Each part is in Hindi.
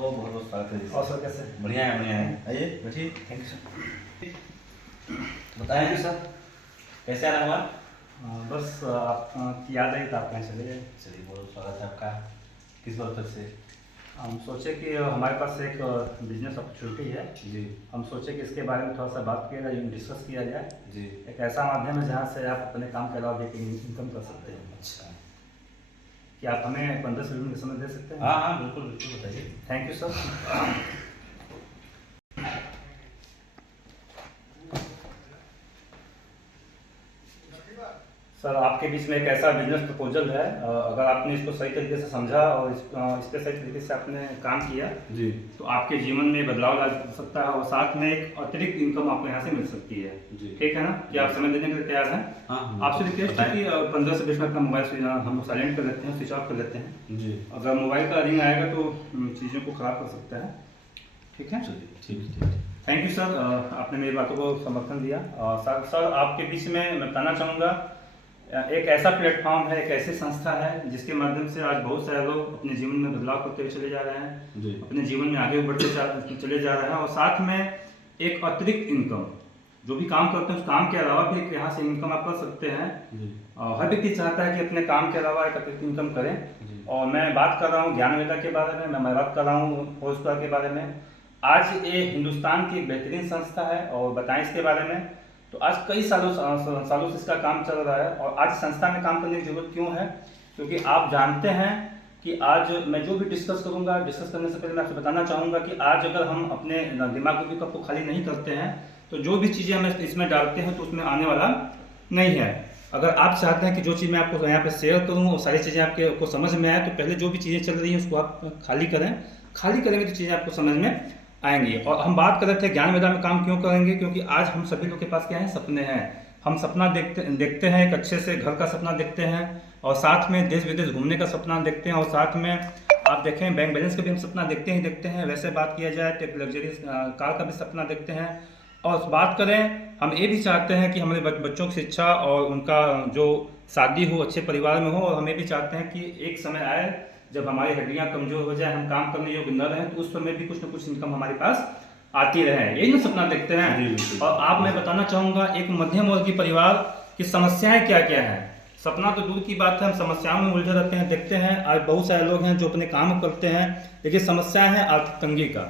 तो बहुत बहुत स्वागत है जी। और सर कैसे? बढ़िया है आइए बैठिए। Thank you sir. बताएं सर कैसे आना हुआ? बस आपकी याद आई तो आप कहीं चले गए। चलिए बहुत स्वागत है आपका। किस बात से? हम सोचे कि हमारे पास एक बिजनेस अपॉर्चुनिटी है। जी हम सोचे कि इसके बारे में थोड़ा सा बात किया जाए, डिस्कस किया जाए। जी। एक ऐसा माध्यम है जहाँ से आप अपने काम के अलावा भी इनकम कर सकते हैं। अच्छा। क्या आप हमें 15 से 20 मिनट समय दे सकते हैं? हाँ हाँ बिल्कुल बिल्कुल बताइए। Thank you sir. सर आपके बीच में एक ऐसा बिजनेस प्रपोजल है, अगर आपने इसको सही तरीके से समझा और इस पर सही तरीके से आपने काम किया जी तो आपके जीवन में बदलाव ला सकता है और साथ में एक अतिरिक्त इनकम आपको यहाँ से मिल सकती है। जी। ठीक है ना? क्या आप समय देने के लिए तैयार हैं? हाँ आपसे रिक्वेस्ट है कि 15 से 20 मिनट का मोबाइल से हम लोग साइलेंट कर लेते हैं, स्विच ऑफ कर लेते हैं। जी। अगर मोबाइल का रिंग आएगा तो चीज़ों को खराब कर सकता है। ठीक है? चलिए ठीक। थैंक यू सर, आपने मेरी बातों को समर्थन दिया। सर आपके बीच में मैं बताना चाहूँगा, एक ऐसा प्लेटफॉर्म है, एक ऐसी संस्था है जिसके माध्यम से आज बहुत सारे लोग अपने जीवन में बदलाव करते हुए चले जा रहे हैं। जी। अपने जीवन में आगे बढ़ते चले जा रहे हैं और साथ में एक अतिरिक्त इनकम, जो भी काम करते हैं उस काम के अलावा भी एक यहाँ से इनकम आप कर सकते हैं। जी। हर व्यक्ति चाहता है कि अपने काम के अलावा एक अतिरिक्त इनकम करें। जी। और मैं बात कर रहा हूँ ज्ञानवेदा के बारे में, मैं बात कर रहा हूँ होस्टा के बारे में। आज ये हिंदुस्तान की एक बेहतरीन संस्था है और बताएं इसके बारे में। तो आज कई सालों से इसका काम चल रहा है और आज संस्था में काम करने की जरूरत क्यों है? क्योंकि आप जानते हैं कि आज मैं जो भी डिस्कस करूंगा, डिस्कस करने से पहले मैं आपसे बताना चाहूँगा कि आज अगर हम अपने दिमाग की कप को खाली नहीं करते हैं तो जो भी चीज़ें हम इसमें डालते हैं तो उसमें आने वाला नहीं है। अगर आप चाहते हैं कि जो चीज़ मैं आपको यहाँ पे शेयर करूँ और सारी चीज़ें आपको समझ में आए तो पहले जो भी चीज़ें चल रही हैं उसको आप खाली करें। खाली करेंगे तो चीज़ें आपको समझ में आएंगी। और हम बात कर रहे थे ज्ञानवेदा में काम क्यों करेंगे, क्योंकि आज हम सभी लोग के पास क्या है, सपने हैं। हम सपना देखते हैं, एक अच्छे से घर का सपना देखते हैं और साथ में देश विदेश घूमने का सपना देखते हैं और साथ में आप देखें बैंक बैलेंस का भी हम सपना देखते हैं। वैसे बात किया जाए तो एक लग्जरी कार का भी सपना देखते हैं। और बात करें, हम ये भी चाहते हैं कि हमारे बच्चों की शिक्षा और उनका जो शादी हो अच्छे परिवार में हो। और हमें भी चाहते हैं कि एक समय आए जब हमारी हड्डियां कमजोर हो जाए, हम काम करने योग्य न रहें तो उस समय भी कुछ न कुछ इनकम हमारे पास आती रहे। यही ना सपना देखते हैं। और आप मैं बताना चाहूँगा एक मध्यम वर्ग की परिवार की समस्याएं क्या क्या है। सपना तो दूर की बात है, हम समस्याओं में उलझे रहते हैं। देखते हैं आज बहुत सारे लोग हैं जो अपने काम करते हैं लेकिन समस्या है आर्थिक तंगी का।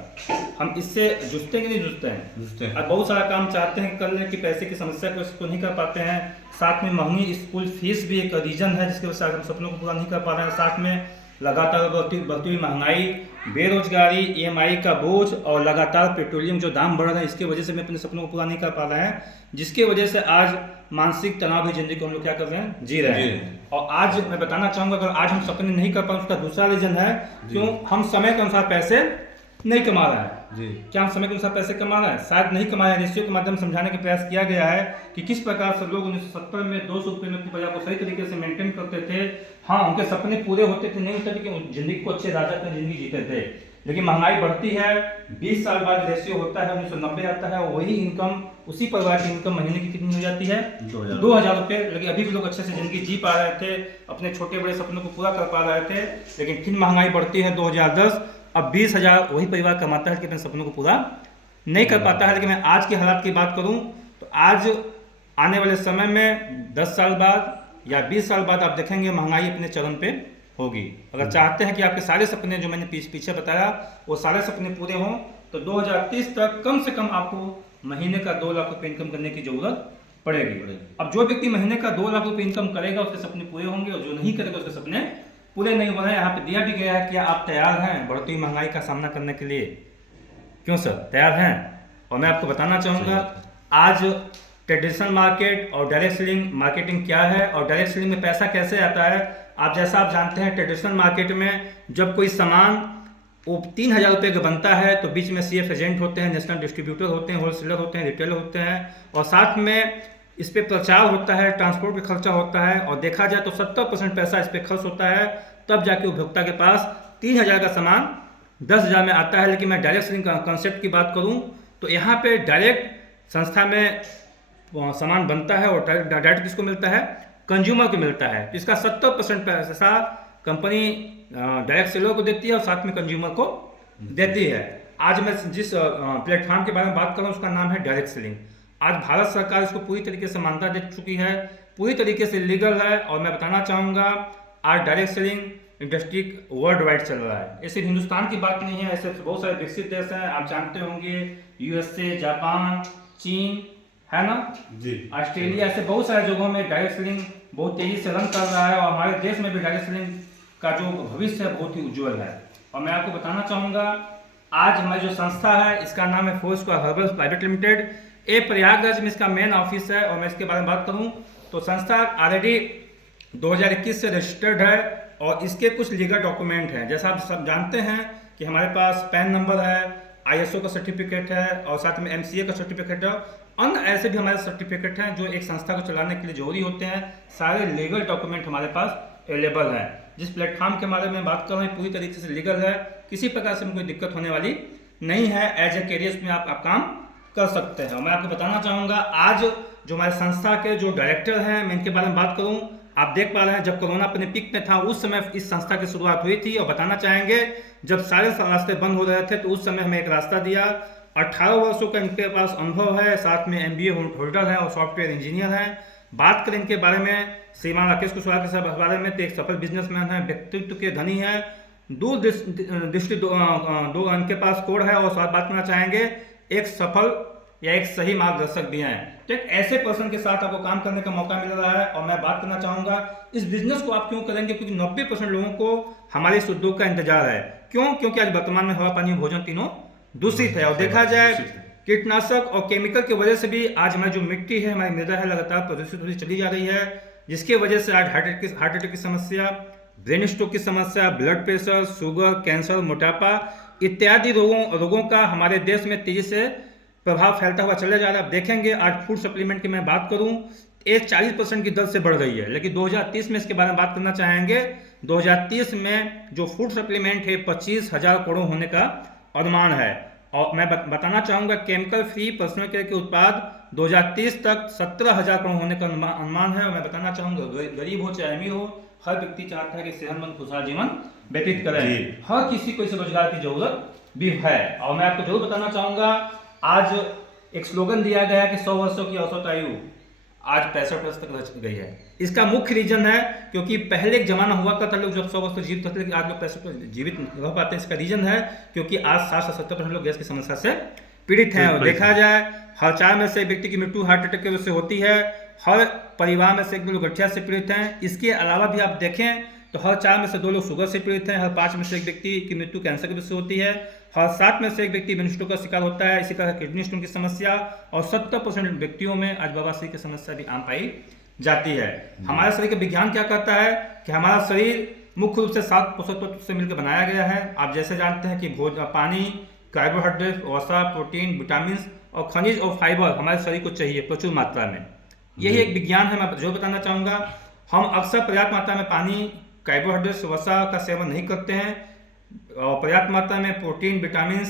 हम इससे जूझते कि नहीं जूझते हैं? आज बहुत सारा काम चाहते हैं कर लें कि पैसे की समस्या को नहीं कर पाते हैं। साथ में महंगी स्कूल फीस भी एक रीजन है जिसके वजह से हम सपनों को पूरा नहीं कर पा रहे हैं। साथ में लगातार बढ़ती हुई महंगाई, बेरोजगारी, EMI का बोझ और लगातार पेट्रोलियम जो दाम बढ़ रहे हैं इसके वजह से मैं अपने सपनों को पूरा नहीं कर पा रहे हैं, जिसके वजह से आज मानसिक तनाव की जिंदगी को हम लोग क्या कर रहे हैं, जी रहे हैं। और आज मैं बताना चाहूँगा अगर आज हम सपने नहीं कर पा रहे उसका दूसरा रीजन है क्यों हम समय के अनुसार पैसे नहीं कमा रहे हैं। क्या हम समय के अनुसार पैसे कमा रहे हैं? शायद नहीं कमा रहे हैं। रेशियो के माध्यम से समझाने का प्रयास किया गया है कि किस प्रकार से लोग 1970 में 200 रुपये में अपनी प्रजा को सही तरीके से मेंटेन करते थे। हाँ, उनके सपने पूरे होते थे, नहीं होते थे, जिंदगी को अच्छे राजा अपनी जिंदगी जीते थे। लेकिन महंगाई बढ़ती है, 20 साल बाद रेशियो होता है 1990 आता है और वही इनकम उसी परिवार की इनकम महीने की कितनी हो जाती है? 2000 रुपये। लेकिन अभी भी लोग अच्छे से जिंदगी जी पा रहे थे, अपने छोटे बड़े सपनों को पूरा कर पा रहे थे। लेकिन फिर महंगाई बढ़ती है 2010, अब 20,000 वही परिवार कमाता है कि अपने सपनों को पूरा नहीं कर पाता है। लेकिन मैं आज के हालात की बात करूं तो आज आने वाले समय में 10 साल बाद या 20 साल बाद आप देखेंगे महंगाई अपने चरम पे होगी। अगर चाहते हैं कि आपके सारे सपने जो मैंने पीछे बताया वो सारे सपने पूरे हों तो 2030 तक कम से कम आपको महीने का 2 लाख रुपये इनकम करने की जरूरत पड़ेगी। अब जो व्यक्ति महीने का 2 लाख रुपये इनकम करेगा उसके सपने पूरे होंगे और जो नहीं करेगा उसके सपने पूरे नहीं हो रहे हैं। यहाँ पे दिया भी गया है, क्या आप तैयार हैं बढ़ती हुई महंगाई का सामना करने के लिए? क्यों सर, तैयार हैं? और मैं आपको बताना चाहूँगा आज ट्रेडिशनल मार्केट और डायरेक्ट सेलिंग मार्केटिंग क्या है और डायरेक्ट सेलिंग में पैसा कैसे आता है। आप जैसा आप जानते हैं ट्रेडिशनल मार्केट में जब कोई सामान वो 3,000 रुपये का बनता है तो बीच में CF एजेंट होते हैं, नेशनल डिस्ट्रीब्यूटर होते हैं, होलसेलर होते हैं, रिटेलर होते हैं और साथ में इस पे प्रचार होता है, ट्रांसपोर्ट पे खर्चा होता है और देखा जाए तो 70% पैसा इस पे खर्च होता है। तब जाके उपभोक्ता के पास 3,000 का सामान 10,000 में आता है। लेकिन मैं डायरेक्ट सेलिंग कॉन्सेप्ट की बात करूं तो यहाँ पे डायरेक्ट संस्था में सामान बनता है और डायरेक्ट किसको मिलता है? कंज्यूमर को मिलता है। इसका 70% पैसा कंपनी डायरेक्ट सेलर को देती है और साथ में कंज्यूमर को देती है। आज मैं जिस प्लेटफॉर्म के बारे में बात कर रहा हूँ उसका नाम है डायरेक्ट सेलिंग। आज भारत सरकार इसको पूरी तरीके से मान्यता दे चुकी है, पूरी तरीके से लीगल है। और मैं बताना चाहूँगा आज direct selling industry world wide चल रहा है। ये सिर्फ हिंदुस्तान की बात नहीं है, ऐसे बहुत सारे विकसित देश हैं, आप जानते होंगे, यूएसए, जापान, चीन, है ना, जी, ऑस्ट्रेलिया, ऐसे बहुत सारे जगहों में डायरेक्ट सेलिंग बहुत तेजी से रन कर रहा है। और हमारे देश में भी डायरेक्ट सेलिंग का जो भविष्य है बहुत ही उज्जवल है। और मैं आपको बताना चाहूँगा आज हमारी जो संस्था है इसका नाम है फोरस्क्वायर हर्बल्स प्राइवेट लिमिटेड। ये प्रयागराज में इसका मेन ऑफिस है। और मैं इसके बारे में बात करूँ तो संस्था ऑलरेडी 2021 से रजिस्टर्ड है और इसके कुछ लीगल डॉक्यूमेंट हैं। जैसा आप सब जानते हैं कि हमारे पास पैन नंबर है, ISO का सर्टिफिकेट है और साथ में MCA का सर्टिफिकेट है, अन्य ऐसे भी हमारे सर्टिफिकेट हैं जो एक संस्था को चलाने के लिए जरूरी होते हैं। सारे लीगल डॉक्यूमेंट हमारे पास अवेलेबल है। जिस प्लेटफॉर्म के बारे में बात कर रहे हैं पूरी तरीके से लीगल है, किसी प्रकार से कोई दिक्कत होने वाली नहीं है। एज ए कैरियर में आप काम कर सकते हैं। और मैं आपको बताना चाहूँगा आज जो हमारे संस्था के जो डायरेक्टर हैं, मैं इनके बारे में बात करूँ, आप देख पा रहे हैं जब कोरोना अपने पीक में था उस समय इस संस्था की शुरुआत हुई थी। और बताना चाहेंगे जब सारे रास्ते बंद हो रहे थे तो उस समय हमें एक रास्ता दिया। 18 वर्षों का इनके पास अनुभव है, साथ में MBA होल्डर है और सॉफ्टवेयर इंजीनियर हैं। बात करें इनके बारे में, श्रीमान राकेश कुशवाहा के बारे में, तो एक सफल बिजनेसमैन है, व्यक्तित्व के धनी है, दूरदृष्टि इनके पास कोड है। और साथ बात करना चाहेंगे एक सफल या एक सही मार्गदर्शक भी हैं। तो एक ऐसे पर्सन के साथ आपको काम करने का मौका मिल रहा है। और मैं बात करना चाहूँगा इस बिजनेस को आप क्यों करेंगे, क्योंकि 90% लोगों को हमारे इस उद्योग का इंतजार है। क्यों? क्योंकि आज वर्तमान में हवा, पानी, भोजन तीनों दूषित है। और देखा जाए कीटनाशक और केमिकल की वजह से भी आज हमारी जो मिट्टी है, हमारी मृदा है, लगातार प्रदूषित होती चली जा रही है, जिसकी वजह से आज हार्ट अटैक की समस्या, ब्रेन स्ट्रोक की समस्या, ब्लड प्रेशर, शुगर, कैंसर, मोटापा इत्यादि रोगों का हमारे देश में तेजी से प्रभाव फैलता हुआ चला जा रहा है। आप देखेंगे आज फूड सप्लीमेंट की मैं बात करूं ये 40% की दर से बढ़ रही है। लेकिन 2030 में इसके बारे में बात करना चाहेंगे, 2030 में जो फूड सप्लीमेंट है 25,000 करोड़ होने का अनुमान है। और मैं बताना चाहूँगा केमिकल फ्री पर्सनल केयर के उत्पाद 2030 तक 17,000 करोड़ होने का अनुमान है। और मैं बताना चाहूँगा गरीब हो चाहे अमीर हो, हर व्यक्ति चाहता है कि सेहतमंद खुशहाल जीवन व्यतीत करें। हर किसी को इस रोजगार की जरूरत भी है। और मैं आपको जरूर बताना चाहूँगा आज एक स्लोगन दिया गया है कि 100 वर्षों की औसत आयु आज 65 वर्ष तक रह गई है। इसका मुख्य रीजन है क्योंकि पहले एक जमाना हुआ करता लोग जब 100 वर्ष तक जीवित होते, लेकिन आज लोग 65 वर्ष जीवित रह पाते हैं। इसका रीजन है क्योंकि आज 60 से 70% लोग गैस की समस्या से पीड़ित हैं। और देखा जाए हर 4 में से एक व्यक्ति की मृत्यु हार्ट अटैक की वजह से होती है। हर परिवार में से 1 लोग गठिया से पीड़ित हैं। इसके अलावा भी आप देखें तो हर 4 में से 2 लोग शुगर से पीड़ित हैं। हर 5 में से 1 व्यक्ति की मृत्यु कैंसर की वजह से होती है। हर 7 में से 1 व्यक्ति ब्रेन स्ट्रोक का शिकार होता है। इसी तरह किडनी स्टोन की समस्या और 70% व्यक्तियों में आज बवासीर की समस्या भी आम पाई जाती है। हमारे शरीर का विज्ञान क्या कहता है कि हमारा शरीर मुख्य रूप से 7 पोषक तत्व से मिलकर बनाया गया है। आप जैसे जानते हैं कि पानी, कार्बोहाइड्रेट, वसा, प्रोटीन, विटामिन और खनिज और फाइबर हमारे शरीर को चाहिए प्रचुर मात्रा में। यही एक विज्ञान है। मैं जो बताना चाहूँगा, हम अक्सर पर्याप्त मात्रा में पानी, कार्बोहाइड्रेट, वसा का सेवन नहीं करते हैं और पर्याप्त मात्रा में प्रोटीन, विटामिन,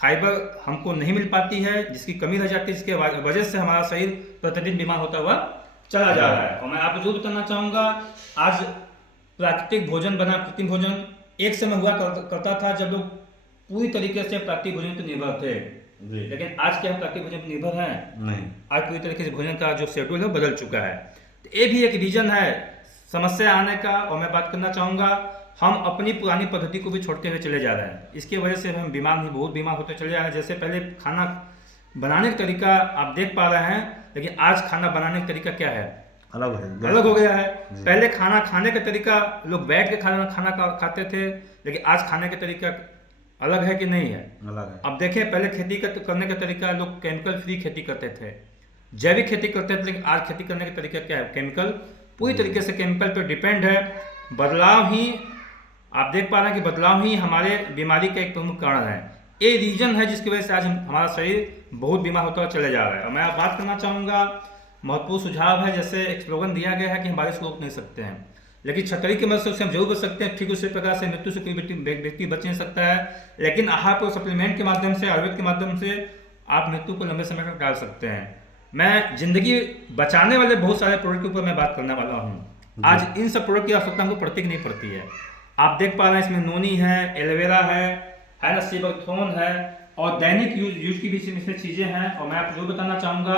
फाइबर हमको नहीं मिल पाती है, जिसकी कमी रह जाती है। इसके वजह से हमारा शरीर प्रतिदिन बीमार होता हुआ चला जा रहा है। और मैं आपको जो बताना चाहूँगा, आज प्राकृतिक भोजन बना, कृत्रिम भोजन एक समय हुआ करता था जब लोग पूरी तरीके से प्राकृतिक भोजन पर निर्भर थे। लेकिन आज क्या हम प्राकृतिक भोजन पर निर्भर हैं? नहीं। आज पूरी तरीके से भोजन का जो शेड्यूल है बदल चुका है। तो ये भी एक रीजन है समस्या आने का। और मैं बात करना चाहूँगा, हम अपनी पुरानी पद्धति को भी छोड़ते हुए चले जा रहे हैं। इसकी वजह से हम बहुत बीमार होते चले जा रहे हैं। जैसे पहले खाना बनाने का तरीका आप देख पा रहे हैं, लेकिन आज खाना बनाने का तरीका क्या है? अलग हो गया है। पहले खाना खाने का तरीका लोग बैठ के खाना खाते थे, लेकिन आज खाने का तरीका अलग है कि नहीं है? अलग है। अब देखें, पहले खेती करने का तरीका लोग केमिकल फ्री खेती करते थे, जैविक खेती करते थे, लेकिन आज खेती करने का तरीका क्या है? केमिकल, पूरी तरीके से केमिकल पर डिपेंड है। बदलाव ही आप देख पा रहे हैं कि बदलाव ही हमारे बीमारी का एक प्रमुख कारण है। ये रीजन है जिसकी वजह से आज हमारा शरीर बहुत बीमार होता हुआ चले जा रहा है। और मैं बात करना चाहूँगा, महत्वपूर्ण सुझाव है, जैसे एक स्लोगन दिया गया है कि हम बारिश को रोक नहीं सकते हैं, लेकिन छतरी की मदद से उससे हम जरूर बच सकते हैं। ठीक उसी प्रकार से मृत्यु से कोई व्यक्ति बच नहीं सकता है, लेकिन आहार को सप्लीमेंट के माध्यम से, आयुर्वेद के माध्यम से आप मृत्यु को लंबे समय तक टाल सकते हैं। मैं जिंदगी बचाने वाले बहुत सारे प्रोडक्ट के ऊपर मैं बात करने वाला हूँ। आज इन सब प्रोडक्ट की आवश्यकता हमको पड़ती कि नहीं पड़ती है? आप देख पा रहे हैं इसमें नोनी है, एलोवेरा है है ना, सेबरथोन है, और दैनिक यूज की भी इसमें चीज़ें हैं। और मैं आपको जो बताना चाहूँगा,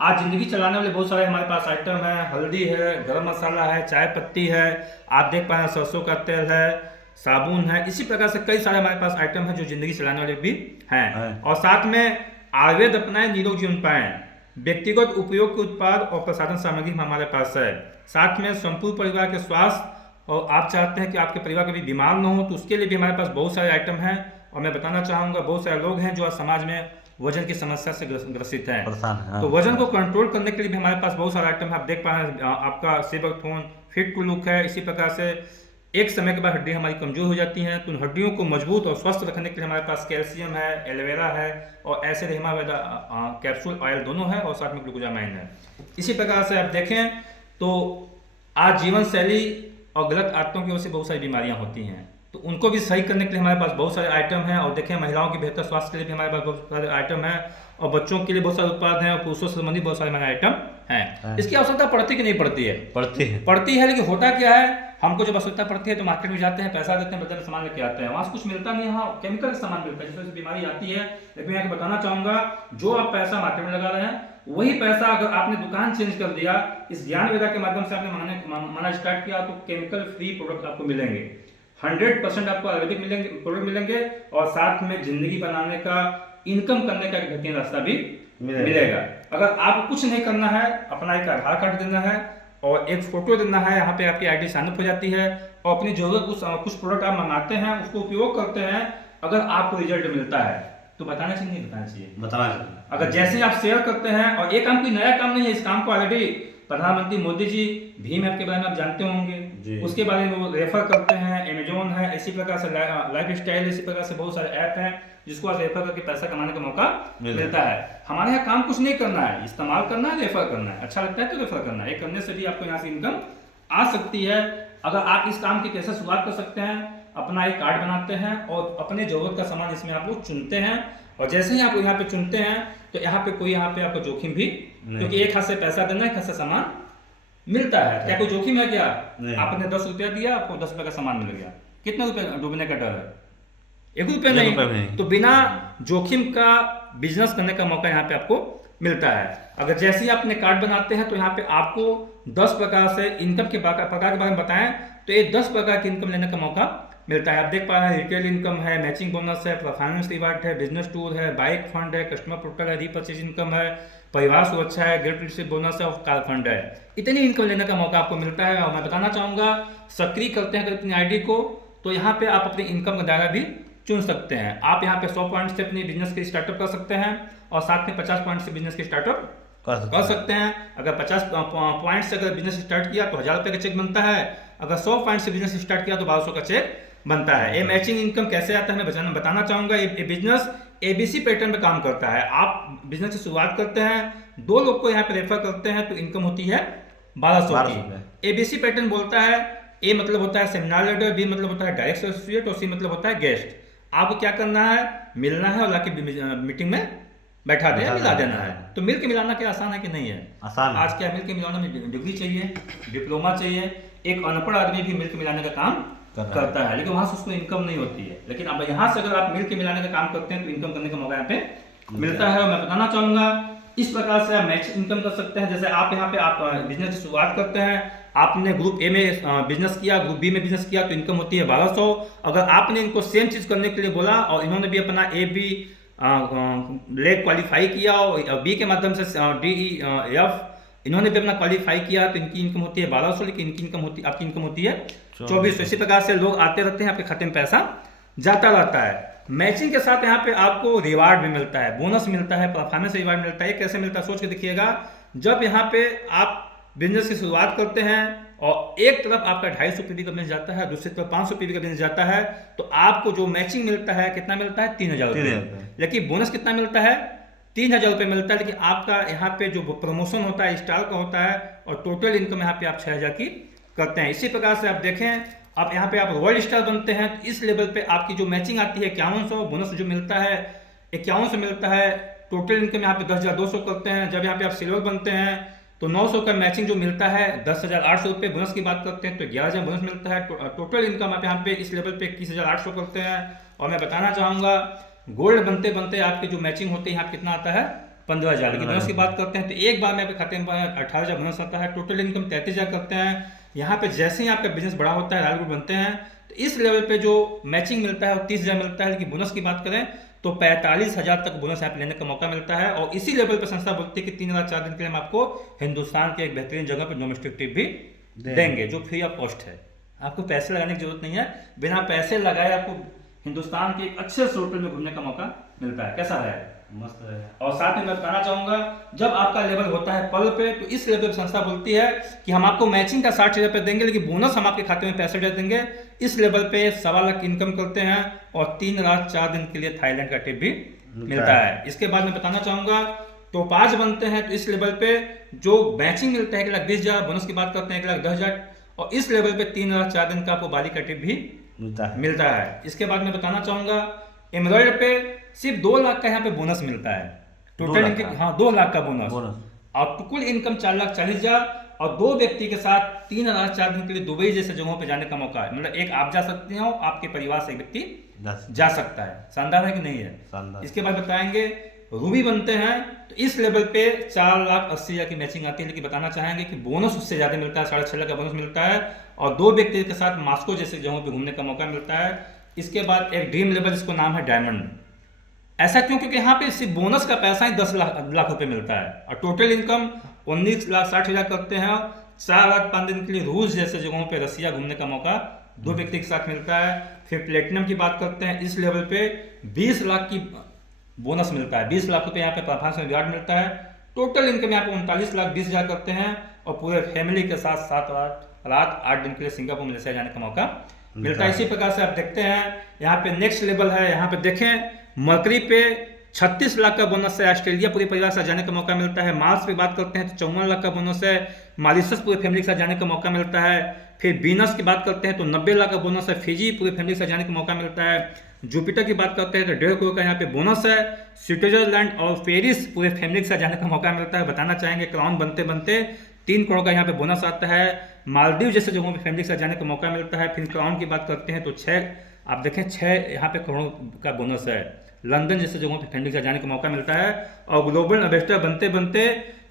आज ज़िंदगी चलाने वाले बहुत सारे हमारे पास आइटम हैं। हल्दी है, गरम मसाला है, चाय पत्ती है, आप देख पाए सरसों का तेल है, साबुन है, इसी प्रकार से कई सारे हमारे पास आइटम है जो ज़िंदगी चलाने वाले भी हैं। और साथ में आयुर्वेद अपनाएं, निरोग जीवन पाएं, व्यक्तिगत उपयोग के उत्पाद और प्रसाधन सामग्री हमारे पास है। साथ में संपूर्ण परिवार के स्वास्थ्य, और आप चाहते हैं कि आपके परिवार कभी बीमार न हो, तो उसके लिए भी हमारे पास बहुत सारे आइटम हैं। और मैं बताना चाहूँगा, बहुत सारे लोग हैं जो आज समाज में वजन की समस्या से ग्रसित हैं, हाँ। तो वजन को कंट्रोल करने के लिए भी हमारे पास बहुत सारे आइटम है। आप देख पा रहे हैं, आपका सेबरथोन फिट टू लुक है। इसी प्रकार से एक समय के बाद हड्डियाँ हमारी कमजोर हो जाती हैं, तो उन हड्डियों को मजबूत और स्वस्थ रखने के लिए हमारे पास कैल्शियम है, एलोवेरा है, और ऐसे रेमावेदा कैप्सूल ऑयल दोनों है, और साथ में ग्लूकोजामाइन है। इसी प्रकार से आप देखें तो आज जीवन शैली और गलत आदतों की वजह से बहुत सारी बीमारियां होती हैं, तो उनको भी सही करने के लिए हमारे पास बहुत सारे आइटम हैं। और देखें, महिलाओं के बेहतर स्वास्थ्य के लिए भी हमारे पास बहुत सारे आइटम हैं, और बच्चों के लिए बहुत सारे उत्पाद हैं, और पुरुषों से संबंधित बहुत सारे हमारे आइटम हैं। इसकी आवश्यकता पड़ती कि नहीं पड़ती है? पड़ती है, लेकिन होता क्या है, हमको जब आवश्यकता पड़ती है तो मार्केट में जाते हैं, पैसा देते हैं, बदले में सामान लेके आते हैं, वहाँ से कुछ मिलता नहीं है, वहाँ केमिकल का सामान मिलता है, जिससे बीमारी आती है। लेकिन मैं बताना चाहूँगा, जो आप पैसा मार्केट में लगा रहे हैं, वही पैसा अगर आपने दुकान चेंज कर दिया, इस ज्ञान वेदा के माध्यम से आपने माना स्टार्ट किया, तो केमिकल फ्री प्रोडक्ट आपको मिलेंगे, 100% आपको आयुर्वेदिक मिलेंगे, प्रोडक्ट मिलेंगे, और साथ में जिंदगी बनाने का, इनकम करने का एक बेहतरीन रास्ता भी मिलेगा। अगर आपको कुछ नहीं करना है, अपना एक आधार कार्ड देना है और एक फोटो देना है, यहाँ पे आपकी आईडी साइन अप हो जाती है, और अपनी जरूरत कुछ प्रोडक्ट आप मंगाते हैं, उसको उपयोग करते हैं, अगर आपको रिजल्ट मिलता है तो बताना चाहिए, नहीं बताना चाहिए? बताना चाहिए। अगर जैसे आप शेयर करते हैं, और ये काम कोई नया काम नहीं है, इस काम को ऑलरेडी प्रधानमंत्री मोदी जी भीम ऐप के बारे में आप जानते होंगे, उसके बारे में वो रेफर करते हैं, अमेजोन है, इसी प्रकार से लाइफ स्टाइल, इसी प्रकार से बहुत सारे ऐप हैं जिसको आप रेफर करके पैसा कमाने का मौका मिलता है। हमारे यहाँ काम कुछ नहीं करना है, इस्तेमाल करना है, रेफर करना है, अच्छा लगता है तो रेफर करना है, ये करने से भी आपको यहाँ से इनकम आ सकती है। अगर आप इस काम की कैसे शुरुआत कर सकते हैं, अपना एक कार्ड बनाते हैं और अपने जरूरत का सामान इसमें आप लोग चुनते हैं, और जैसे ही आप यहाँ पे चुनते हैं तो यहाँ पे कोई यहाँ पे आपको जोखिम भी, क्योंकि एक हाथ से पैसा देना, एक हाथ से सामान मिलता है, क्या कोई जोखिम है क्या? आपने 10 रुपया दिया, आपको 10 रुपये का सामान मिल गया, कितने रुपए डूबने का डर है? 1 रुपये नहीं। तो बिना जोखिम का बिजनेस करने का मौका यहाँ पे आपको मिलता है। अगर जैसे ही आपने कार्ड बनाते हैं तो यहाँ पे आपको 10 प्रकार से इनकम के प्रकार के बारे में बताएं, तो ये 10 प्रकार की इनकम लेने का मौका मिलता है। आप देख पा रहे हैं, रिटेल इनकम है, मैचिंग बोनस है, फाइनेंस रिवार्ड है, बिजनेस टूर है, बाइक फंड है, कस्टमर प्रोटेक्ट है, रीपर्चेज इनकम है, परिवार सुरक्षा है, गिफ्ट रिसीव बोनस है, और कार फंड है। इतनी इनकम लेने का मौका आपको मिलता है। और मैं बताना चाहूँगा, सक्रिय करते हैं अपनी आईडी को, तो यहाँ पे आप अपने इनकम का दायरा भी चुन सकते हैं। आप यहाँ पे 100 पॉइंट से अपनी बिजनेस की स्टार्टअप कर सकते हैं, और साथ में 50 पॉइंट से बिजनेस की स्टार्टअप कर सकते हैं। अगर 50 पॉइंट से अगर बिजनेस स्टार्ट किया तो 1000 रुपये का चेक बनता है, अगर 100 पॉइंट से बिजनेस स्टार्ट किया तो 1200 का चेक बनता है। ये मैचिंग इनकम कैसे आता है मैं बताना चाहूँगा। ये बिजनेस ABC पैटर्न पे काम करता है। आप बिजनेस की शुरुआत करते हैं, 2 लोग को यहाँ पे रेफर करते हैं, तो इनकम होती है 1200 की। ABC पैटर्न बोलता है, A मतलब होता है सेमिनार लीडर, B मतलब होता है डायरेक्ट एसोसिएट, और C मतलब होता है गेस्ट। आपको क्या करना है, मिलना है और लाके मीटिंग में बैठा देना, मिला देना है। तो मिल के मिलाना क्या आसान है कि नहीं है? आसान। आज क्या मिल के मिलाने में डिग्री चाहिए, डिप्लोमा चाहिए, एक अनपढ़ आदमी भी मिल के मिलाने का काम करता है, लेकिन वहां से उसको इनकम नहीं होती है। लेकिन अब यहाँ से अगर आप मिल के मिलाने का काम करते हैं तो इनकम करने का मौका यहाँ पे मिलता है। और मैं बताना चाहूंगा, इस प्रकार से आप मैच इनकम कर सकते हैं। जैसे आप यहाँ पे आप बिजनेस की शुरुआत करते हैं, आपने ग्रुप ए में बिजनेस किया, ग्रुप बी में बिजनेस किया, तो इनकम होती है 1200। अगर आपने इनको सेम चीज करने के लिए बोला और इन्होंने भी अपना AB लेग क्वालिफाई किया और B के माध्यम से DEF इन्होंने भी अपना क्वालिफाई किया, तो इनकी इनकम होती है 1200, लेकिन इनकी इनकम होती आपकी इनकम होती है 2400। इसी प्रकार से लोग आते रहते हैं, आपके खाते में पैसा जाता रहता है। मैचिंग के साथ यहाँ पे आपको रिवार्ड भी मिलता है, बोनस मिलता है, परफॉर्मेंस रिवार्ड मिलता है। कैसे मिलता है सोच के देखिएगा। जब यहाँ पे आप बिजनेस की शुरुआत करते हैं और एक तरफ आपका 250 पीवी का बिजनेस जाता है, दूसरी तरफ 500 पीवी का बिजनेस जाता है, तो आपको जो मैचिंग मिलता है कितना मिलता है? 3000 रुपये। लेकिन बोनस कितना मिलता है? 3000 रुपये मिलता है। लेकिन आपका यहाँ पे जो प्रमोशन होता है स्टार का होता है, और टोटल इनकम यहाँ पे आप 6000 की करते हैं। इसी प्रकार से आप देखें, आप यहाँ पे आप रॉयल स्टार बनते हैं, तो इस लेवल पे आपकी जो मैचिंग आती है 5100, बोनस जो मिलता है 5100 मिलता है, टोटल इनकम यहाँ पे 10200 करते हैं। जब यहाँ पे आप सिल्वर बनते हैं तो 900 का मैचिंग जो मिलता है 10,800 रुपये। बोनस की बात करते हैं तो 11,000 बोनस मिलता है। टोटल इनकम आप यहाँ पे इस लेवल पे 21,800 करते हैं। और मैं बताना चाहूँगा गोल्ड बनते बनते आपके जो मैचिंग होती है यहाँ कितना आता है 15,000 की। बोनस की बात करते हैं तो एक बार में आपके खाते में 18,000 बोनस आता है। टोटल इनकम 33,000 करते हैं। यहाँ पे जैसे ही आपका बिजनेस बड़ा होता है, रॉयल गोल्ड बनते हैं, तो इस लेवल पे जो मैचिंग मिलता है वो 30,000 मिलता है। लेकिन बोनस की बात करें तो 45,000 तक बोनस यहाँ पे लेने का मौका मिलता है। और इसी लेवल पे संस्था बोलती है कि 3 रात 4 दिन के लिए हम आपको हिंदुस्तान के एक बेहतरीन जगह पे डोमेस्टिक ट्रिप भी देंगे जो फ्री ऑफ कॉस्ट है। आपको पैसे लगाने की जरूरत नहीं है, बिना पैसे लगाए आपको हिंदुस्तान के एक अच्छे से होटल में घूमने का मौका मिलता है। कैसा है? मस्त है। और साथ में मैं बताना चाहूंगा जब आपका लेवल होता है पल पे तो इस लेवल पे संस्था बोलती है कि हम आपको मैचिंग का 60,000 रुपये देंगे, लेकिन बोनस हम आपके खाते में 65,000 देंगे। इस लेवल पे 1.25 लाख इनकम करते हैं और 3 रात 4 दिन के लिए थाईलैंड का ट्रिप भी मिलता है। इसके बाद मैं बताना चाहूंगा टोपाज बनते हैं तो इस लेवल पे जो मैचिंग मिलता है 1,20,000, बोनस की बात करते हैं 1,10,000। और इस लेवल पे 3 रात 4 दिन का आपको बाली का ट्रिप भी मिलता है। इसके बाद मैं बताना चाहूंगा एमराल्ड पे सिर्फ 2 लाख का यहाँ पे बोनस मिलता है। टोटल इनकम 2 लाख का बोनस और कुल इनकम 4,40,000। और 2 व्यक्ति के साथ 3 रात 4 दिन के लिए दुबई जैसे जगहों पे जाने का मौका है। मतलब एक आप जा सकते हो, आपके परिवार से एक व्यक्ति जा सकता है। शानदार है कि नहीं है? इसके बाद बताएंगे रूबी बनते हैं तो इस लेवल पे 4,80,000 की मैचिंग आती है। लेकिन बताना चाहेंगे कि बोनस उससे ज्यादा मिलता है, 6.5 लाख का बोनस मिलता है। और 2 व्यक्ति के साथ मास्को जैसे जगहों पे घूमने का मौका मिलता है। इसके बाद एक ड्रीम लेवल जिसको नाम है डायमंड। ऐसा क्यों? क्योंकि यहाँ पे सिर्फ बोनस का पैसा ही 10 लाख रुपए मिलता है और टोटल इनकम 19,60,000 करते हैं। 4 रात 5 दिन के लिए रूस जैसे जगहों पे रसिया घूमने का मौका 2 व्यक्ति के साथ मिलता है। फिर प्लेटिनम की बात करते हैं, इस लेवल पे 20 लाख की बोनस मिलता है। 20 लाख रुपए यहाँ पे परफॉर्मेंस में रिवार्ड मिलता है। टोटल इनकम यहाँ पे 39,20,000 करते हैं और पूरे फैमिली के साथ 7 रात 8 दिन के लिए सिंगापुर मलेशिया जाने का मौका मिलता है। इसी प्रकार से आप देखते हैं यहाँ पे नेक्स्ट लेवल है। यहाँ पे देखें मरकरी पे 36 लाख का बोनस है। ऑस्ट्रेलिया पूरे परिवार के साथ जाने का मौका मिलता है। मार्स पे बात करते हैं तो 54 लाख का बोनस है। मॉरिशस पूरे फैमिली के साथ जाने का मौका मिलता है। फिर बीनस की बात करते हैं तो 90 लाख का बोनस है। फिजी पूरे फैमिली के साथ जाने का मौका मिलता है। जुपिटर की बात करते हैं तो 1.5 करोड़ का यहाँ पे बोनस है। स्विट्जरलैंड और पेरिस पूरे फैमिली के साथ जाने का मौका मिलता है। बताना चाहेंगे क्राउन बनते बनते 3 करोड़ का यहाँ पे बोनस आता है। मालदीव जैसे जगहों पे फैमिली के साथ जाने का मौका मिलता है। फिर क्राउन की बात करते हैं तो 6 आप देखें 6 यहाँ पे करोड़ का बोनस है। लंदन जैसे जगहों पे फैमिली के साथ जाने का मौका मिलता है। और ग्लोबल इन्वेस्टर बनते बनते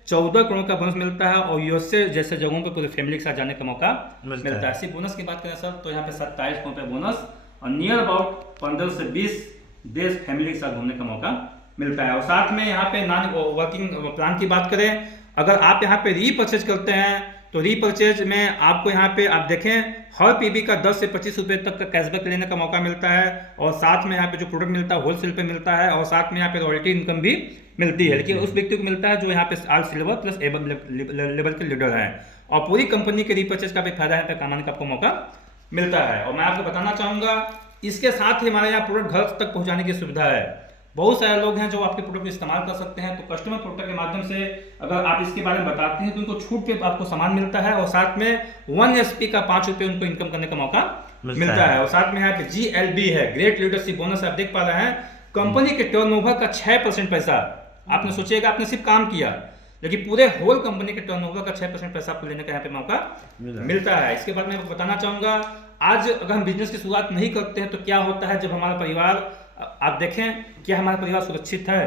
14 करोड़ का बोनस मिलता है। और यूएसए जैसे जगहों पे पूरे फैमिली के साथ जाने का मौका मिलता है। सिर्फ बोनस की बात करें सर तो यहाँ पे 27 करोड़ का बोनस और नियर अबाउट 15 से 20 देश फैमिली के साथ घूमने का मौका मिलता है। और साथ में यहाँ पे नॉन वर्किंग प्लान की बात करें, अगर आप यहाँ पे रीपर्चेज करते हैं तो रीपर्चेज में आपको यहाँ पे आप देखें हर पीबी का 10 से 25 रुपये तक का कैशबैक लेने का मौका मिलता है। और साथ में यहाँ पे जो प्रोडक्ट मिलता है होलसेल पे मिलता है। और साथ में यहाँ पे रॉयल्टी इनकम भी मिलती है, लेकिन उस व्यक्ति को मिलता है जो यहाँ पे आल सिल्वर प्लस एबव लेवल के लीडर हैं। और पूरी कंपनी के रीपर्चेज का भी फायदा यहाँ पे कमाने का आपको मौका मिलता है। और मैं आपको बताना चाहूँगा इसके साथ ही हमारे यहाँ प्रोडक्ट घर तक पहुँचाने की सुविधा है। बहुत सारे लोग हैं जो आपके प्रोडक्ट इस्तेमाल कर सकते हैं, तो कस्टमर प्रोडक्ट के माध्यम से अगर आप इसके बारे में बताते हैं तो उनको छूट पे आपको सामान मिलता है। और साथ में 1 SP का 5 रुपये उनको इनकम करने का मौका मिलता है। और साथ में यहाँ पे GLB है, ग्रेट लीडरशिप बोनस। आप देख पा रहे हैं कंपनी के टर्नओवर का 6% पैसा। आपने सोचिएगा आपने सिर्फ काम किया, लेकिन पूरे होल कंपनी के टर्नओवर का 6% पैसा आपको लेने का यहाँ पे मौका मिलता है। इसके बाद मैं आपको बताना चाहूंगा आज अगर हम बिजनेस की शुरुआत नहीं करते हैं तो क्या होता है जब हमारा परिवार, आप देखें क्या हमारा परिवार सुरक्षित है?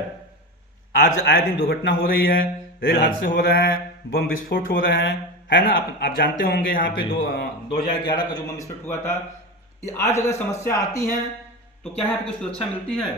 आज आए दिन दुर्घटना हो रही है, रेल हादसे हो रहे हैं, बम विस्फोट हो रहे हैं, है ना? आप जानते होंगे यहाँ पे 2011 का जो बम विस्फोट हुआ था। आज अगर समस्या आती है तो क्या यहाँ पे कोई सुरक्षा मिलती है?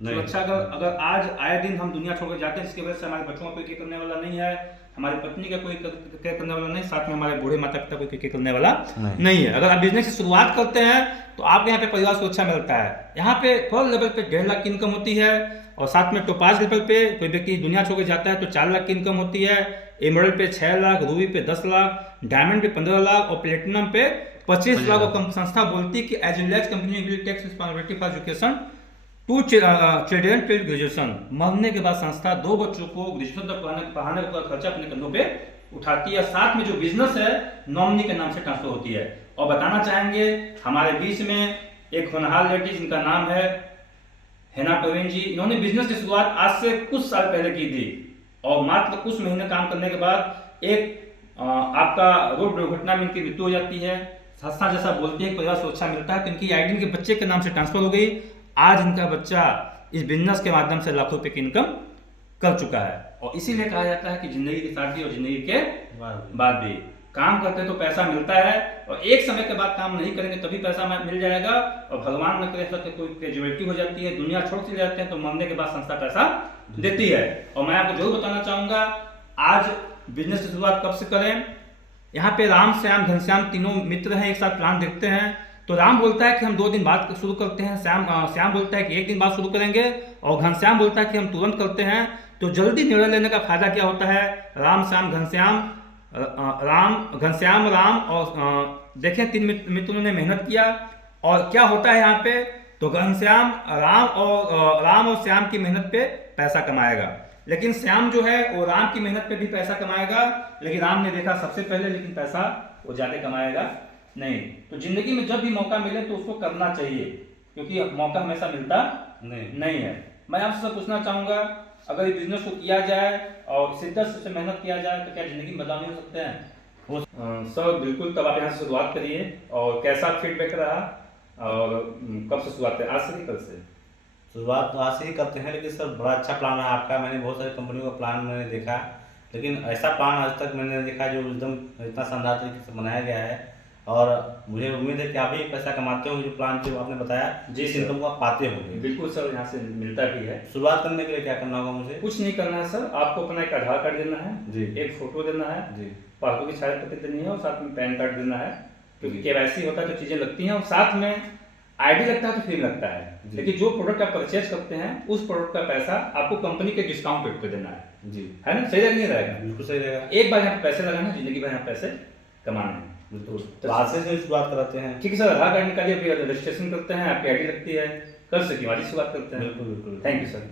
सुरक्षा अगर आज आए दिन हम दुनिया छोड़कर जाते हैं, इसकी वजह से हमारे बच्चों का कोई केयर करने वाला नहीं है, हमारी पत्नी का कोई केयर करने वाला नहीं, साथ में हमारे बूढ़े माता पिता कोई केयर करने वाला नहीं है। अगर आप बिजनेस की शुरुआत करते हैं तो आपको यहाँ पे परिवार सुरक्षा मिलता है। यहाँ पे फर्स्ट लेवल पे 1.5 लाख की इनकम होती है। और साथ में टोपाज लेवल पे कोई व्यक्ति दुनिया छोड़कर जाता है तो 4 लाख की इनकम होती है। एमराल्ड पे 6 लाख, रूबी पे 10 लाख, डायमंड पे 15 लाख और प्लेटिनम पे 25 लाख। और संस्था बोलती है कि as relax company will take responsibility for education to children till graduation. मरने के बाद संस्था 2 बच्चों को ग्रेजुएशन तक पढ़ाने का खर्चा अपने कंधों पे उठाती है। साथ में जो बिजनेस है नॉमिनी के नाम से ट्रांसफर होती है। और बताना चाहेंगे हमारे बीच में एक होनहार लेडी जिनका नाम है हेना प्रवीण जी। इन्होंने बिजनेस की शुरुआत आज से कुछ साल पहले की थी और मात्र कुछ महीने काम करने के बाद एक आपका रोड दुर्घटना में इनकी मृत्यु हो जाती है, संस्था जैसा बोलती है परिवार सुरक्षा मिलता है, तो इनकी आईडी इनके बच्चे के नाम से ट्रांसफर हो गई। आज इनका बच्चा इस बिजनेस के माध्यम से लाखों रुपए की इनकम कर चुका है। और इसीलिए कहा जाता है कि जिंदगी के साथ भी और जिंदगी के बाद भी काम करते तो पैसा मिलता है, और एक समय के बाद काम नहीं करेंगे तभी पैसा मिल जाएगा। और भगवान न करे तो कोई ग्रेजुएटी हो जाती है, दुनिया छोड़ चले जाते हैं, तो मरने के बाद संस्था पैसा देती है। और मैं आपको जरूर बताना चाहूंगा आज बिजनेस की शुरुआत कब से करें। यहाँ पे राम, श्याम, घनश्याम तीनों मित्र हैं, एक साथ प्लान देखते हैं। तो राम बोलता है कि हम 2 दिन बाद शुरू करते हैं, श्याम बोलता है कि 1 दिन बाद शुरू करेंगे, और घनश्याम बोलता है कि हम तुरंत करते हैं। तो जल्दी निर्णय लेने का फायदा क्या होता है, राम, श्याम, राम और देखें 3 मित्रों ने मेहनत किया, और क्या होता है यहाँ पे, तो घनश्याम राम और श्याम की मेहनत पे पैसा कमाएगा, लेकिन श्याम जो है वो राम की मेहनत पे भी पैसा कमाएगा, लेकिन राम ने देखा सबसे पहले, लेकिन पैसा वो ज्यादा कमाएगा नहीं। तो जिंदगी में जब भी मौका मिले तो उसको करना चाहिए, क्योंकि मौका हमेशा मिलता नहीं है। मैं आपसे पूछना चाहूंगा, अगर इस बिजनेस को किया जाए और शिद्दत से मेहनत किया जाए तो क्या जिंदगी में बदलाव नहीं हो सकते हैं? सर बिल्कुल। तब आप यहाँ से शुरुआत करिए, और कैसा फीडबैक रहा, और कब से शुरुआत है, आज से ही कल से? शुरुआत तो आज से ही करते हैं, लेकिन सर बड़ा अच्छा प्लान है आपका। मैंने बहुत सारी कंपनियों का प्लान मैंने देखा, लेकिन ऐसा प्लान आज तक मैंने देखा जो एकदम इतना शानदार तरीके से बनाया गया है। और मुझे उम्मीद है कि आप भी पैसा कमाते होंगे, जो प्लान जो आपने बताया जिस इनकम को आप पाते होंगे। बिल्कुल सर, यहाँ से मिलता भी है। शुरुआत करने के लिए क्या करना होगा मुझे? कुछ नहीं करना है सर, आपको अपना एक आधार कार्ड देना है जी, एक फोटो देना है जी, पासबुक की छाया प्रति देनी है, और साथ में पैन कार्ड देना है, क्योंकि केवाईसी होता है तो चीजें लगती हैं, और साथ में आईडी लगता है तो फ्री लगता है। लेकिन जो प्रोडक्ट आप परचेज करते हैं उस प्रोडक्ट का पैसा आपको कंपनी के डिस्काउंट रेट पे देना है जी, है ना? सही रहेगा नहीं रहेगा? बिल्कुल सही रहेगा। एक बार यहाँ पे पैसे लगाना, जिंदगी भर यहाँ पैसे कमाने हैं। बिल्कुल, तो आज से शुरुआत कराते हैं। ठीक है सर, आधार कार्ड निकालिए, रजिस्ट्रेशन करते हैं, आपकी आईडी लगती है, कर सके हमारी शुरुआत करते हैं। बिल्कुल बिल्कुल, थैंक यू सर।